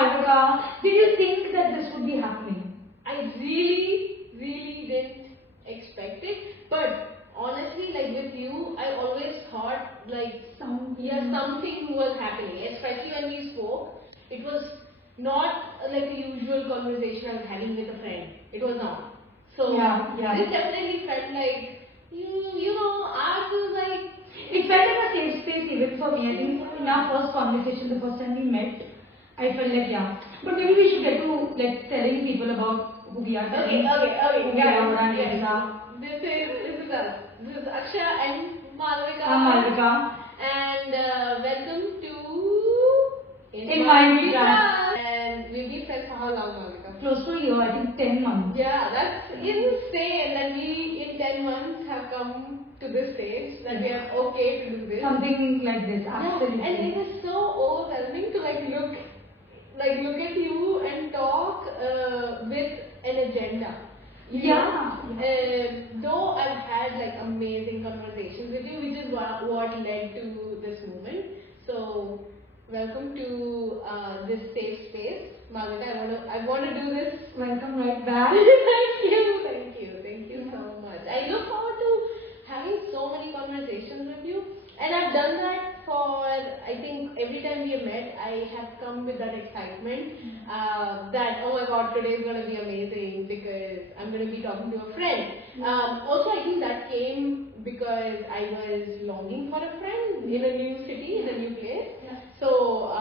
Malvika, did you think that this would be happening? I really didn't expect it, but honestly, like with you, I always thought like something was happening, especially when we spoke. It was not like a usual conversation I was having with a friend. It was not. So this definitely felt like ours was like. It felt like a safe space even for me. I think in our first conversation, the first time we met, I felt like But maybe we should get to like telling people about who we are. Okay. Who we are, what This is us. This is Akshaya and Malvika. I'm Malvika. And welcome to In My Meet. And we've been friends for how long, Malvika? Close to a year, I think 10 months. Yeah, that's insane that we in 10 months have come to this stage that we are okay to do this. Something like this, absolutely. Yeah, and it is so overwhelming to look at you and talk with an agenda. Though I've had amazing conversations with you, which is what led to this moment. So welcome to this safe space, Malvika. I want to do this. Welcome right back. Thank you so much. I look forward to having so many conversations with you, and I've done that for, I think every time we have met, I have come with that excitement that, oh my god, today is going to be amazing because I'm going to be talking to a friend. Also, I think that came because I was longing for a friend in a new city, in a new place. So,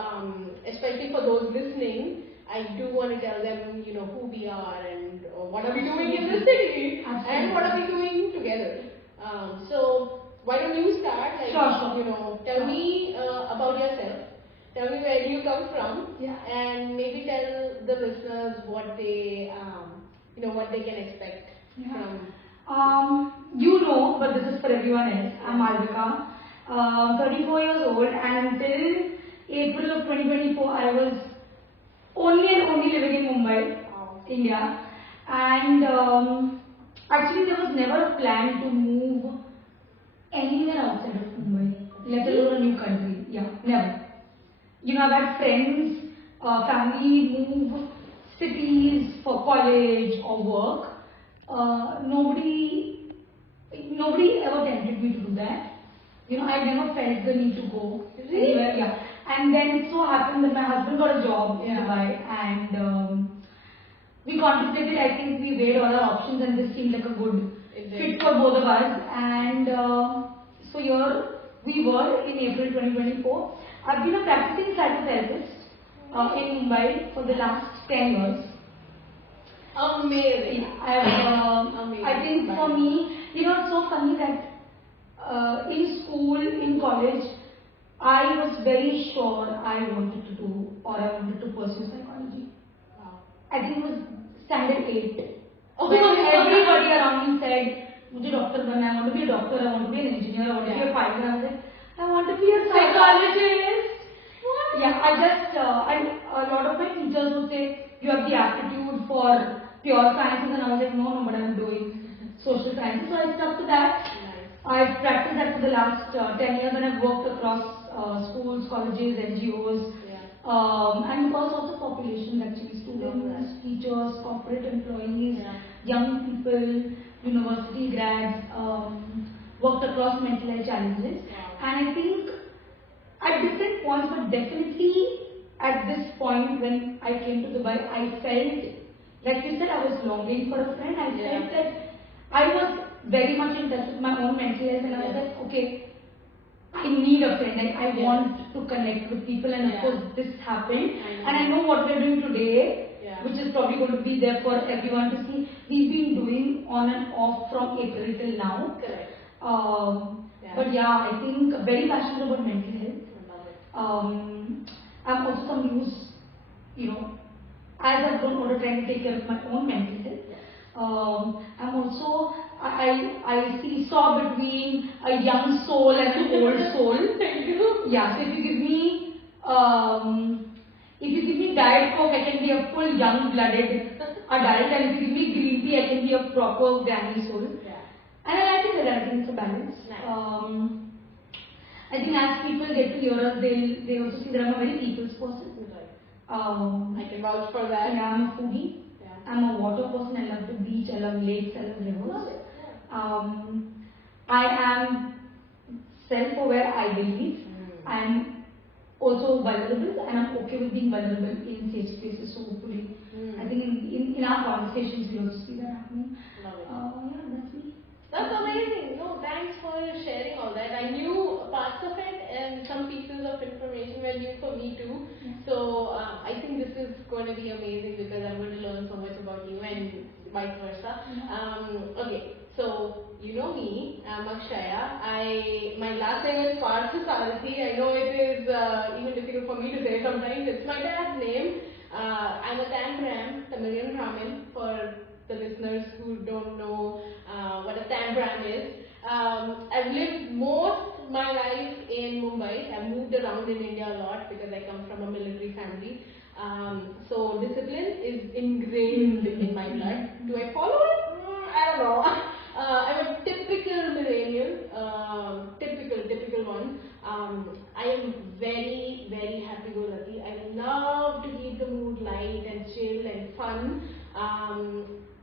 especially for those listening, I do want to tell them, who we are and what are we doing in this city and what are we doing together. So why don't you start? Sure. Tell me about yourself. Tell me where you come from, and maybe tell the listeners what they, what they can expect from. But this is for everyone else. I'm Malvika, 34 years old, and until April of 2024, I was only living in Mumbai, India, and actually there was never a plan to move anywhere outside of Mumbai, let alone a new country. Never. I've had friends, family move cities for college or work. Nobody ever tempted me to do that. I never felt the need to go anywhere. And then it so happened that my husband got a job in Dubai, and we contemplated. I think we weighed all our options, and this seemed like a good fit for both of us. And so here we were in April 2024. I've been a practicing psychotherapist in Mumbai for the last 10 years. Amazing. Amazing. I think for me, it's so funny that in school, in college, I was very sure I wanted to do or I wanted to pursue psychology. Wow. I think it was standard 8. When everybody around me said, "Mujhe doctor banna hai, I want to be a doctor, I want to be an engineer, I want to be a pilot," I was like, I want to be a psychologist. What? A lot of my teachers would say, you have the aptitude for pure sciences, and I was like, no, but I'm doing social sciences. So I stuck to that. I've practiced that for the last 10 years, and I've worked across schools, colleges, NGOs, and across lots of populations actually, students, teachers, corporate employees, young people, university grads, worked across mental health challenges. And I think at different points, but definitely at this point when I came to Dubai, I felt, like you said, I was longing for a friend. I felt that I was very much in touch with my own mental health, and I was like, okay, I need a friend. I want to connect with people, and of course this happened. And I know what we're doing today, which is probably going to be there for everyone to see. We've been doing on and off from April till now. Correct. But I think very passionate about mental health. I'm also someone who's, as I've grown older, trying to take care of my own mental health. I'm also, I saw between a young soul and an old soul. Thank you. So if you give me Diet Coke, I can be a full young-blooded adult, and if you give me green tea, I can be a proper granny soul. And I like it, I think it's a balance. Nice. I think as people get to hear us, they also see that I'm a very people's person. I can vouch for that. Yeah, I'm a foodie. Yeah. I'm a water person. I love the beach. I love lakes. I love rivers. Love it. Yeah. I am self-aware, I believe. I'm also vulnerable, and I'm okay with being vulnerable in safe spaces. So hopefully, I think in our conversations we also see that happening. Love it. Yeah, that's me. That's amazing. No, thanks for sharing all that. I knew parts of it, and some pieces of information were new for me too. Yeah. So I think this is going to be amazing because I'm going to learn so much about you and vice versa. Okay, so you know me, I'm Akshaya. My last name is Parthasarathi. I know it is even difficult for me to say sometimes. It's my dad's name. I'm a Tamilian Brahmin for the listeners who don't know what a Tambram is. I've lived most of my life in Mumbai. I've moved around in India a lot because I come from a military family. So discipline is ingrained in my blood. Do I follow it? I don't know. I'm a typical millennial, typical one. I am very, very happy-go-lucky. I love to keep the mood light and chill and fun.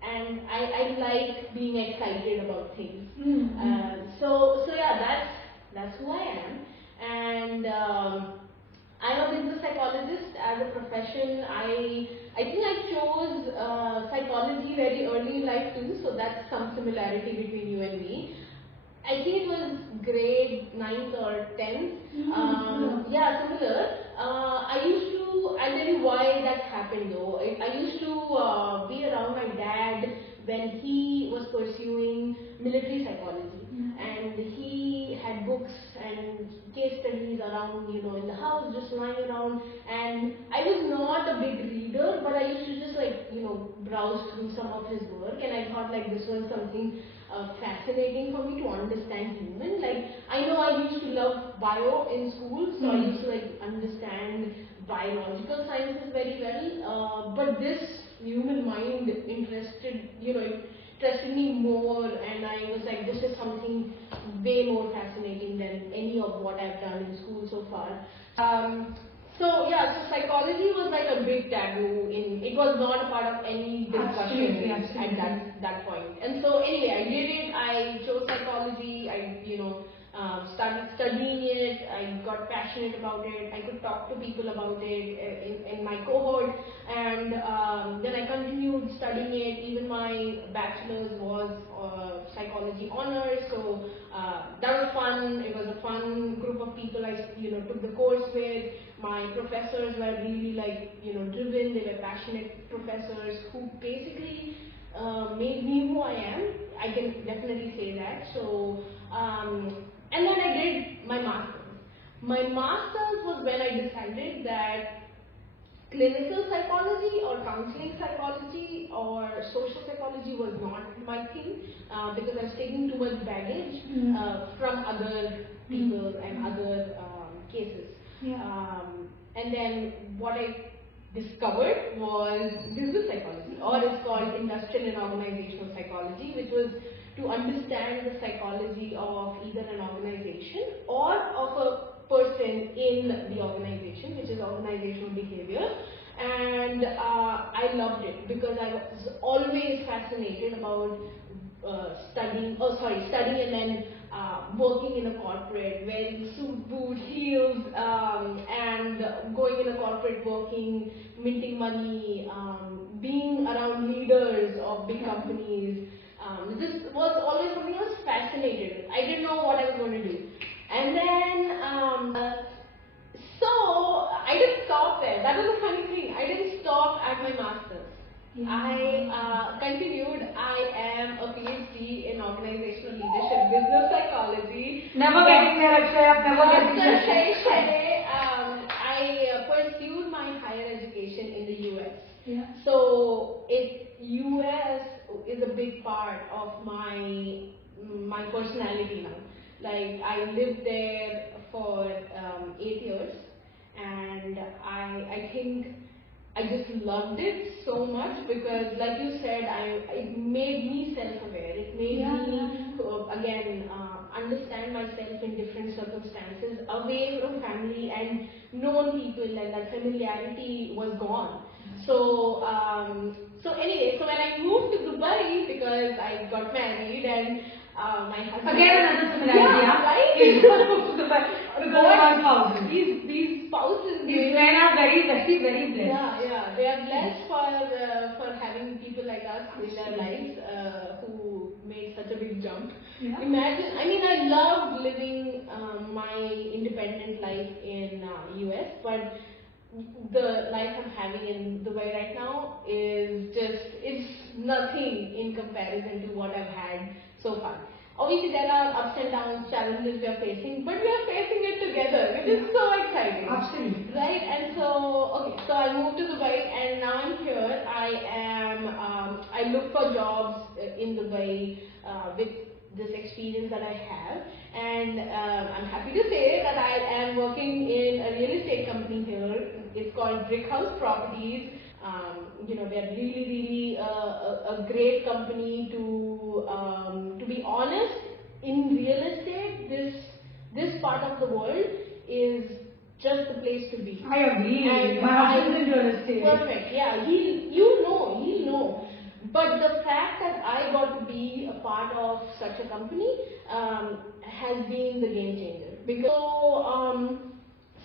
And I like being excited about things. So yeah, that's who I am. And I'm a business psychologist as a profession. I think I chose psychology very early in life too, so that's some similarity between you and me. I think it was grade 9th or 10th. Yeah, similar. I'll tell you why that happened though. I used to be around my dad when he was pursuing military psychology. And he had books and case studies around, in the house, just lying around. And I was not a big reader, but I used to just browse through some of his work, and I thought this was something fascinating for me to understand human. I know I used to love bio in school, so I used to understand biological sciences very well. But this human mind interested me more, and I was like, this is something way more fascinating than any of what I've done in school so far. So psychology was a big taboo. It was not a part of any discussion at that point. And so anyway, I did it. I chose psychology. I started studying it. I got passionate about it. I could talk to people about it in my cohort, and then I continued studying it. Even my bachelor's was psychology honors, so that was fun. It was a fun group of people I took the course with. My professors were really driven. They were passionate professors who basically made me who I am. I can definitely say that. So and then I did my master's. My master's was when I decided that clinical psychology or counseling psychology or social psychology was not my thing, because I was taking too much baggage from other people and other cases. And then what I discovered was business psychology, or it's called industrial and organizational psychology, which was to understand the psychology of either an organization or of a person in the organization, which is organizational behavior. And I loved it because I was always fascinated about studying and then working in a corporate, wearing suit, boot, heels, and going in a corporate, working, minting money, being around leaders of big companies. This was always something I was fascinated with. I didn't know what I was going to do. And then, so I didn't stop there. That was a funny thing. I didn't stop at my master's. I continued. I am a PhD in organizational leadership, business psychology. Never getting there, Akshaya. Never getting there. I pursued my higher education in the US. So US is a big part of my personality now. I lived there for 8 years, and I think I just loved it so much because, like you said, it made me self-aware. It made me again understand myself in different circumstances. away from family and known people, and that familiarity was gone. So, so anyway, so when I moved to Dubai, because I got married and my husband. Again, another similarity, yeah, right? These spouses. These men are very, very, very blessed. Yeah, they are blessed for having people like us in their lives who made such a big jump. Yeah. Imagine, I mean, I loved living my independent life in US, but the life I'm having in Dubai right now is it's nothing in comparison to what I've had so far. Obviously, there are ups and downs, challenges we are facing, but we are facing it together, which is so exciting. Absolutely. Right? And so, okay, so I moved to Dubai, and now I'm here. I look for jobs in Dubai with this experience that I have, and I'm happy to say that I am working in a real estate company here. It's called Brick House Properties. They're really a great company to be honest. In real estate, this part of the world is just the place to be. I agree. And my husband is in real estate. Perfect. Yeah, he'll know. But the fact that I got to be a part of such a company has been the game changer. Because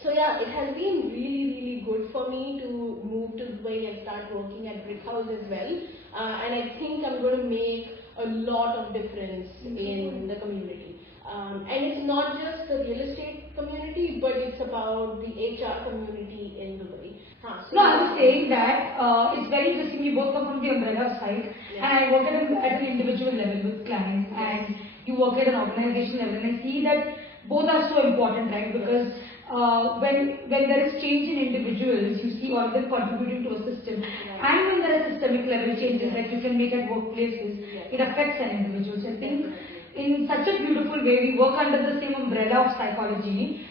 so yeah, it has been really good for me to move to Dubai and start working at Brick House as well. And I think I'm going to make a lot of difference in the community. And it's not just the real estate community, but it's about the HR community in Dubai. So no, I was saying that it's very interesting. You both come from the umbrella side, and I work at an individual level with clients, and you work at an organization level, and I see that both are so important, right? Because when there is change in individuals, you see all of them contributing to a system, and when there are systemic level changes that you can make at workplaces, it affects an individual. So I think in such a beautiful way, we work under the same umbrella of psychology,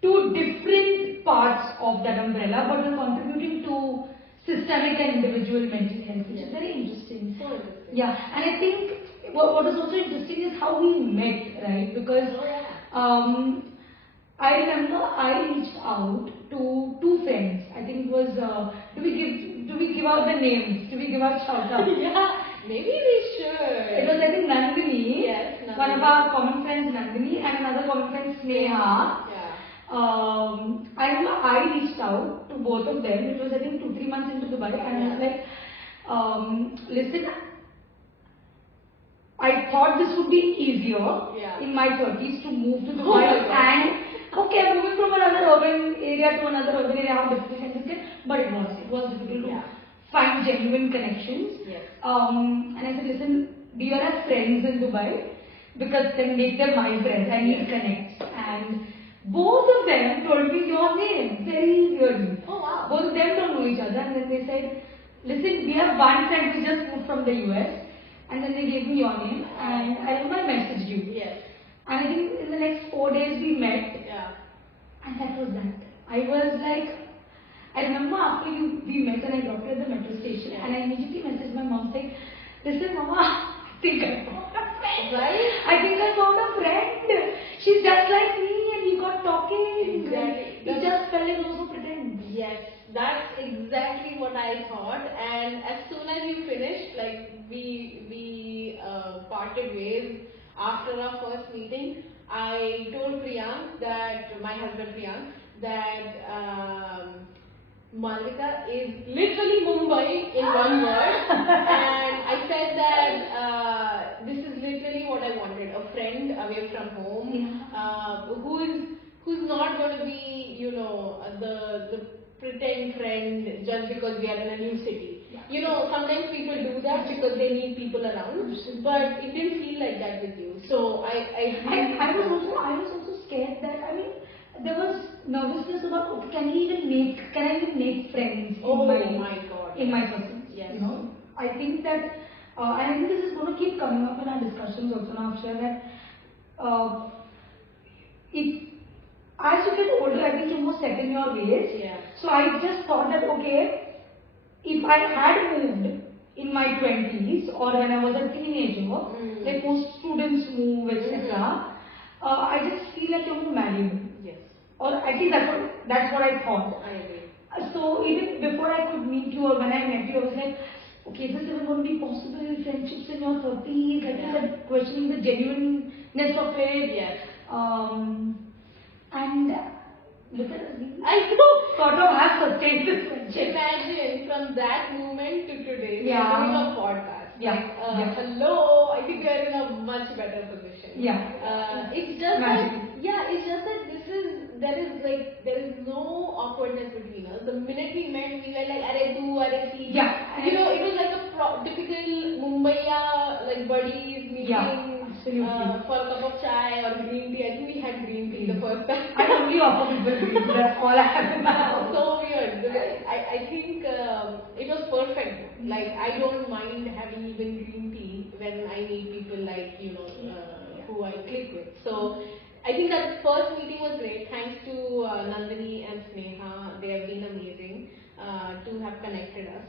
two different parts of that umbrella, but we're contributing to systemic and individual mental health, which is very interesting. So interesting. Yeah, and I think what is also interesting is how we met, right? Because I remember I reached out to two friends. I think it was do we give out the names? Do we give out shout outs? Yeah, maybe we should. It was I think Nandini. Yes, Nandini. One of our common friends Nandini and another common friend Sneha. Yeah. I remember I reached out to both of them. It was I think 2-3 months into Dubai, and I was like, listen, I thought this would be easier in my 30s to move to Dubai and okay, I'm moving from another urban area to another urban area, how difficult is it? But it was difficult to find genuine connections. Yes. And I said, listen, do you have friends in Dubai? Because then make them my friends. I need connects. And both of them told me your name very clearly. Oh wow. Both of them don't know each other, and then they said, listen, we have one friend who just moved from the US, and then they gave me your name, and I remember I messaged you. Yes. And I think in the next 4 days we met. Yeah. And that was that. I was like, I remember after we met and I dropped you at the metro station, and I immediately messaged my mom saying, listen Mama, I think I found a friend. Right? I think I found a friend. She's just like me, and we got talking. Exactly. We just fell in love so pretend. Yes, that's exactly what I thought. And as soon as you finished, like we parted ways after our first meeting, I told Priyank that, my husband Priyank, that Malvika is literally Mumbai in one word. And I said that this is literally what I wanted, a friend away from home, who's not going to be, the pretend friend just because we are in a new city. Sometimes people do that because they need people around, but it didn't feel like that with you. So I was also scared that, I mean, there was nervousness about, okay, can I even make friends in my presence? Yes. I think that, and I think this is going to keep coming up in our discussions also now, Akshaya, that as you get older, I think you more set in your ways. Yeah. So I just thought that, okay, if I had moved in my 20s or when I was a teenager, like most students move, etc., I just feel like you're more malleable. Yes. Or at least that's what I thought. I agree. So even before I could meet you or when I met you, I was like, okay, is this even going to be possible? Friendships in your 30s? I think that questioning the genuineness of it. Yes. And look at us. I know. Sort of have sustained this friendship. Imagine from that moment to today, we Yeah. are doing a podcast. Yeah. Like, hello, I think we are in a much better position. Yeah. It's just Imagine. that, it's just that there is no awkwardness between us. The minute we met, we were like, "Arey tu, arey si." Yeah. You know, it was like a typical Mumbaiya like buddies meeting. Yeah, absolutely. For a cup of chai or green tea. I think we had green tea the first time. I only offer people green tea. That's all I have in my house. So weird. I think it was perfect. Like, I don't mind having even green tea when I meet people like, who I click with. So I think that first meeting was great. Thanks to Nandini and Sneha. They have been amazing to have connected us.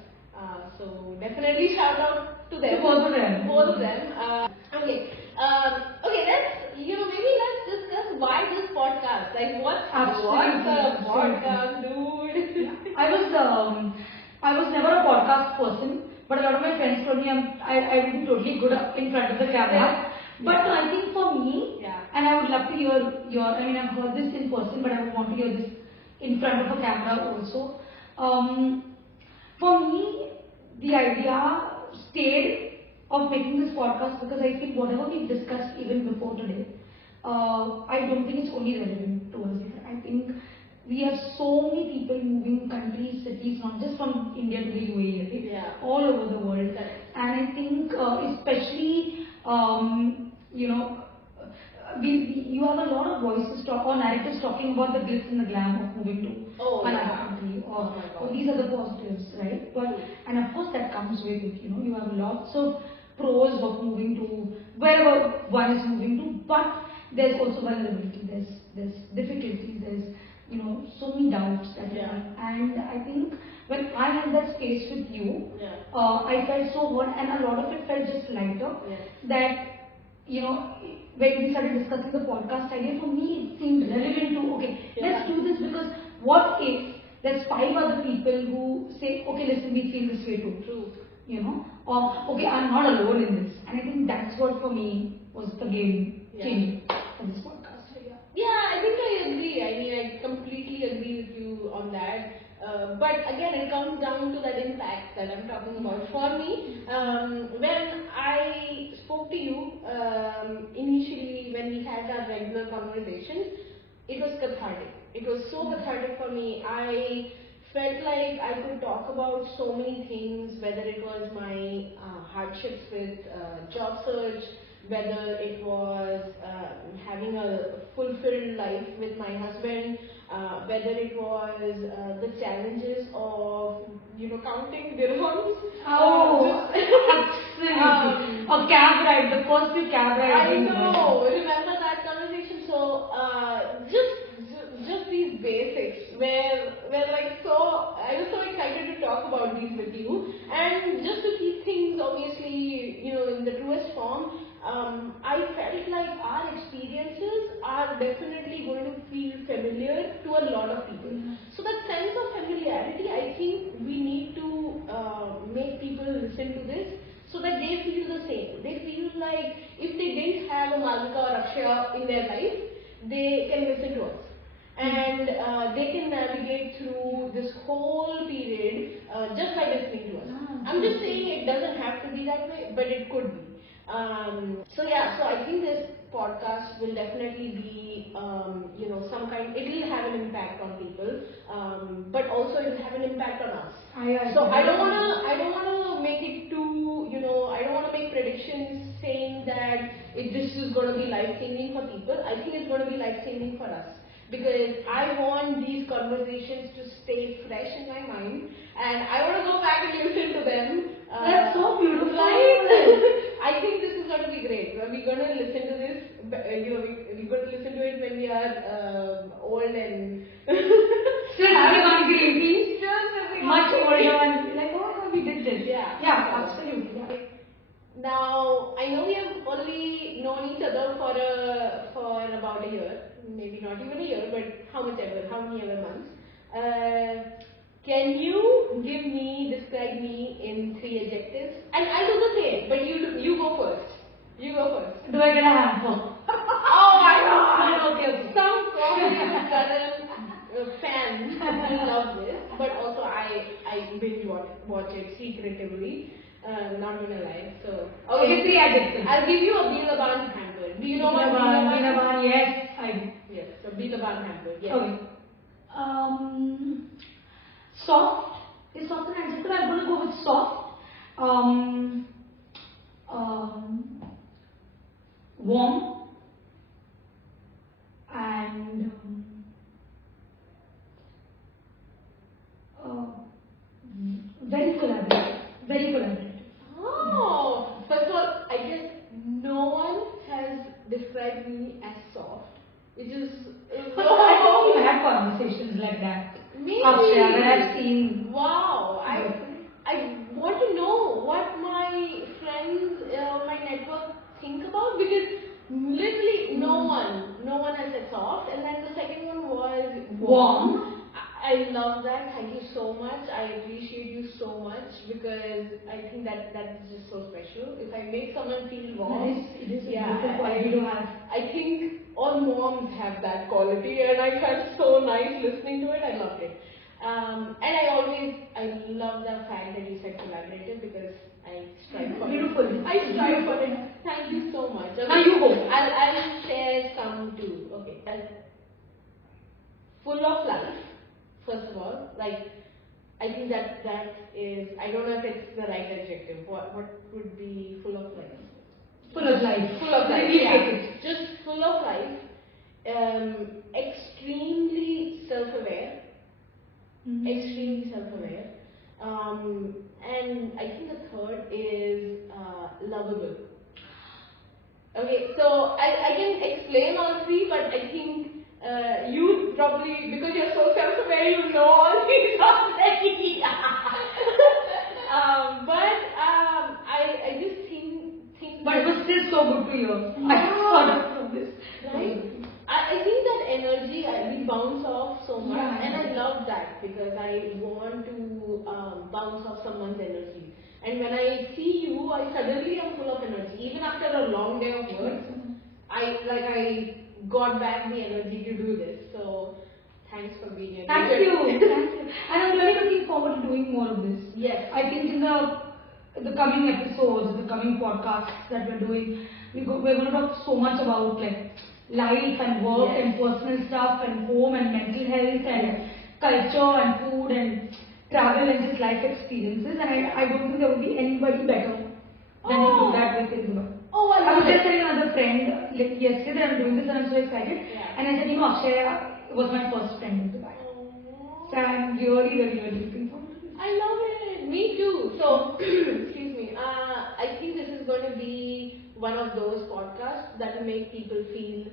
So definitely shout out to them. Both of them. Both of them. Okay. Maybe let's discuss why this podcast. Like, what's the podcast, dude? I was never a podcast person, but a lot of my friends told me I would be totally good in front of the camera. But I think for me, and I would love to hear I've heard this in person, but I would want to hear this in front of a camera also. For me, the idea stayed of making this podcast because I think whatever we've discussed even before today, I don't think it's only relevant to us. I think we have so many people moving countries, cities, not just from India to the UAE, right? All over the world. And I think especially, you have a lot of voices or narratives talking about the glitz and the glam of moving to another country, or these are the positives, right? And of course that comes with it. You have lots of pros of moving to wherever one is moving to, but there's also vulnerability, there's difficulty, there's so many doubts that you have. And I think when I had that space with you, I felt so good, and a lot of it felt just lighter. That when we started discussing the podcast idea, for me it seemed relevant to let's do this, because what if there's 5 other people who say, okay, listen, we feel this way too. Or okay, I'm not alone in this. And I think that's what for me was the game changer for this podcast. I think I agree. I mean, I completely agree with you on that. But again, it comes down to that impact that I'm talking about. For me, when I spoke to you initially, when we had our regular conversations, it was cathartic. It was so cathartic for me. I felt like I could talk about so many things, whether it was my hardships with job search, whether it was having a fulfilled life with my husband, whether it was the challenges of counting dirhams. Absolutely. A cab ride, the first 2 cab rides. I know. Remember that conversation? So just these basics where I was so excited to talk about these with you, and just to keep things obviously in the truest form. I felt like our experiences are definitely going to feel familiar to a lot of people. So that sense of familiarity, I think we need to make people listen to this so that they feel the same. They feel like if they didn't have a Malvika or Akshaya in their life, they can listen to us. And they can navigate through this whole period just by listening to us. I'm just saying it doesn't have to be that way, but it could be. So I think this podcast will definitely be, some kind. It will have an impact on people, but also it will have an impact on us. So I don't wanna make it too, I don't wanna make predictions saying that this is going to be life changing for people. I think it's going to be life changing for us, because I want these conversations to stay fresh in my mind, and I want to go back and listen to them. That's so beautiful. Right? I think this is going to be great. We're going to listen to this. We're going to listen to it when we are old and still having on green tea. Much older and like, we did this. Yeah, absolutely. Now I know we have only known each other for about a year. maybe not even a year, but how many other months. Can you describe me in 3 adjectives? And I'll do the same, but you go first. You go first. Do I get a hamper? Oh my god! Okay. Some fans will love this, but also I binge watch it secretively. Not gonna lie. So Okay, 3 adjectives. I'll give you a Bilaban hamper. Do you know what Bilaban? Yes, I do. Yes, so Bilaban hamper. Yes. Okay. Soft. Is soft an adjective? I'm gonna go with soft. Warm and very collaborative. Very collaborative. Oh, first of all, I guess no one has described me as soft, which is. I think you have conversations like that. Maybe. Akshaya, that I've seen. Wow, I want to know what my friends, my network think about, because literally no one has said soft, and then the second one was warm. I love that. Thank you so much. I appreciate you so much, because I think that is just so special. If I make someone feel warm, It is a beautiful quality to have. I think all moms have that quality, and I felt so nice listening to it. I loved it. And I love the fact that you said collaborative, because I strive for Beautiful. it. I strive for it. Thank you so much. Okay. Now you go. I'll share some too. Okay. Full of life. First of all, like, I think that is, I don't know if it's the right adjective. What would be full of life? Full of life. Full of life. Really Yeah. Just full of life. Extremely self-aware. Extremely self-aware. And I think the third is lovable. Okay, so I can explain all 3, but I think you probably, because you're so self-aware, you know all these already. I just think. But it was still so good to hear. I thought of this. Right? I think that energy, we bounce off so much, Yeah. and I love that, because I want to bounce off someone's energy. And when I see you, I suddenly am full of energy. Even after a long day of work, I got back the energy to do this. So thanks for being here. Thank you. Thank you. And I'm really looking forward to doing more of this. Yes. I think in the coming episodes, the coming podcasts that we're doing, we're going to talk so much about like life and work and personal stuff and home and mental health and culture and food and travel and just life experiences. And I don't think there would be anybody better than to do that with Indra. Oh, I was just telling another friend like yesterday that I'm doing this and I'm so excited. Yeah. And I said, Akshaya was my first friend in Dubai. So I'm really, really, really looking forward to it. I love it. Me too. So, excuse me. I think this is going to be one of those podcasts that will make people feel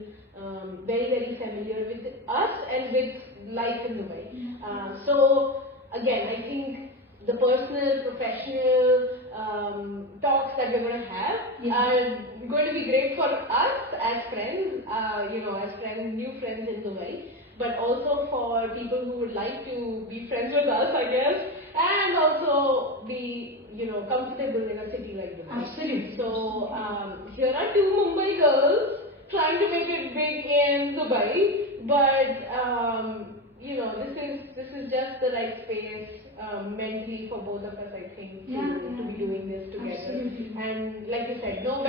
very, very familiar with us and with life in Dubai. So, again, I think the personal, professional talks that we're going to have are going to be great for us as friends, as friends, new friends in Dubai, but also for people who would like to be friends with us, I guess, and also be, comfortable in a city like Dubai. Absolutely. So, here are 2 Mumbai girls trying to make it big in Dubai, but, this is just the right space mentally for both of us, I think, to be doing this together. Absolutely. And like you said, no